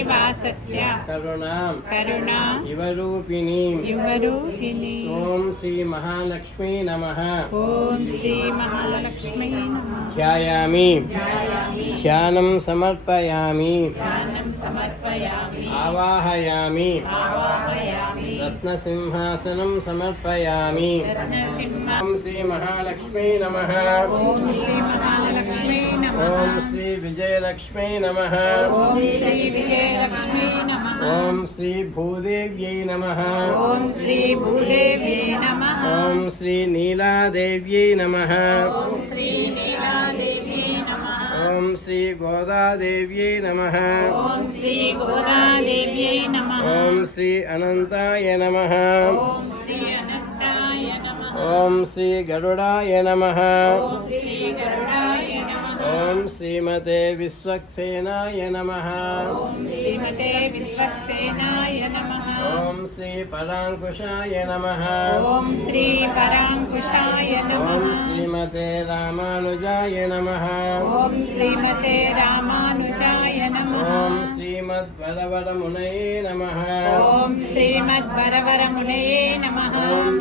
శ్రీనివాసస్య కరుణాం. కరుణా. ఇవరూపిణీం యువరూపిణి ఓం శ్రీ మహాలక్ష్మీ నమ. ఓం శ్రీ మహాలక్ష్మీ నమః. ధ్యాయామి. ధ్యానం సమర్పయామి. ధ్యానం సమర్పయామి. ఆవాహయామి. ఆవాహయామి. రత్నసింహాసనం సమర్పయామి. రత్నసింహ. ఓం శ్రీ మహాలక్ష్మీ నమ. ఓం శ్రీ మహాలక్ష్మీ నమః ఓం శ్రీ విజయలక్ష్మీ నమ ఓం శ్రీ విజయలక్ష్మీ నమః ఓం శ్రీ భూదేవ్యై నమ ఓం శ్రీ భూదేవ్యై నమః ఓం శ్రీ నీలాదేవ్యై నమ ఓం శ్రీ నీలాదేవ్యై నమః ఓం శ్రీ గోదాదేవ్యై నమ ఓం శ్రీ గోదాదేవ్యై నమః ఓం శ్రీ అనంతాయ నమ ఓం శ్రీ అనంతాయ నమః ఓం శ్రీ గరుడాయ శ్రీమతే విశ్వక్సేనాయ నమ. ఓం శ్రీమతే విశ్వక్సేనాయ నమః. ఓం శ్రీ పరాంకుశాయ నమ. ఓం శ్రీ పరాంకుశాయ ఓం నమః శ్రీమతే రామానుజాయ నమ. ఓం శ్రీమతే రామానుజాయ నమః. ఓం శ్రీమద్వరవరమునయే నమ. ఓం శ్రీమద్వరవరమునయే నమః. ఓం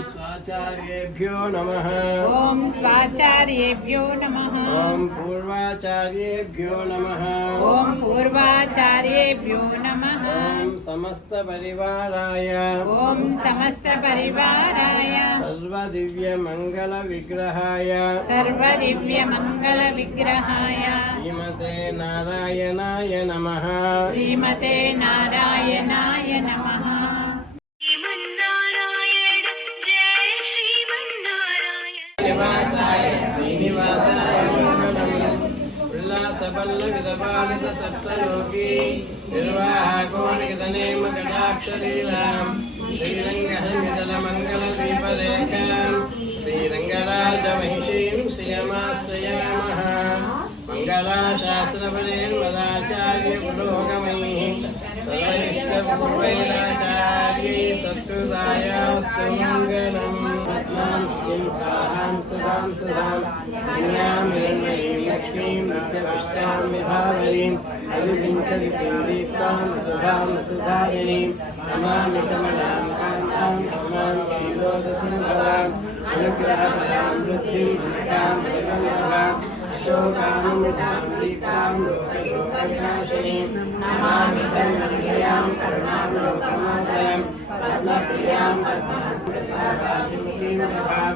స్వాచార్యేభ్యో నమ. ఓం స్వాచార్యేభ్యో నమః. ఓం పూర్వాచార్యేభ్యో నమ. ఓం పూర్వాచార్యేభ్యో నమః. ఓం సమస్త పరివారాయ. ఓం సమస్త పరివారాయ. సర్వదివ్య మంగళ విగ్రహాయ. సర్వదివ్య మంగళ విగ్రహాయ ఉల్లాసపల్లవిదపాలిత సప్తలోకి. నిర్వాహకోనికతనేమ కటాక్షలీలాం. శ్రీరంగహంగితల మంగళ దీపలేఖాం శ్రీరంగరాజ మహిషీం శ్రియమాశ్రయామః మంగళాశాస్త్రపరేర్మదాచార్య పురోగమై సర్వైష్టపూర్వైరాచార్యై సత్కృతాయాస్తు మంగళం పద్మాం శ్రీం స్వాహాం సుధాం సుధాం. కన్యాం నిత్యపుష్టాం విభావరీం అదితిం చ దితిం దీప్తాం సుధాం సుధారిణీం నమామి కమలాం కాంతాం నమామి క్షీరోదసింహవాం అనుగ్రహపదాం వృద్ధిం అనకాం జగన్మవాం శోకామృతాం దీప్తాం లోకశోకవినాశినీం నమామి ధర్మనిలయాం కరుణాం లోకమాతరం పద్మప్రియాం పద్మహస్తసాదాభిముఖీం ప్రభాం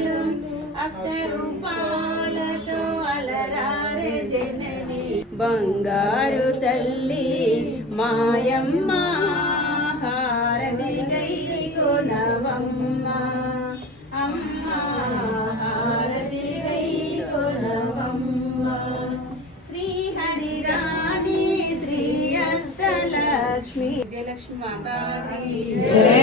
జనని బంగారు తల్లి మాయమ్మ హారతి గై కొనవమ్మ అమ్మ హారతి గై కొనవమ్మ శ్రీహరి రాణి శ్రీ అష్టలక్ష్మి జయలక్ష్మి మాత జయ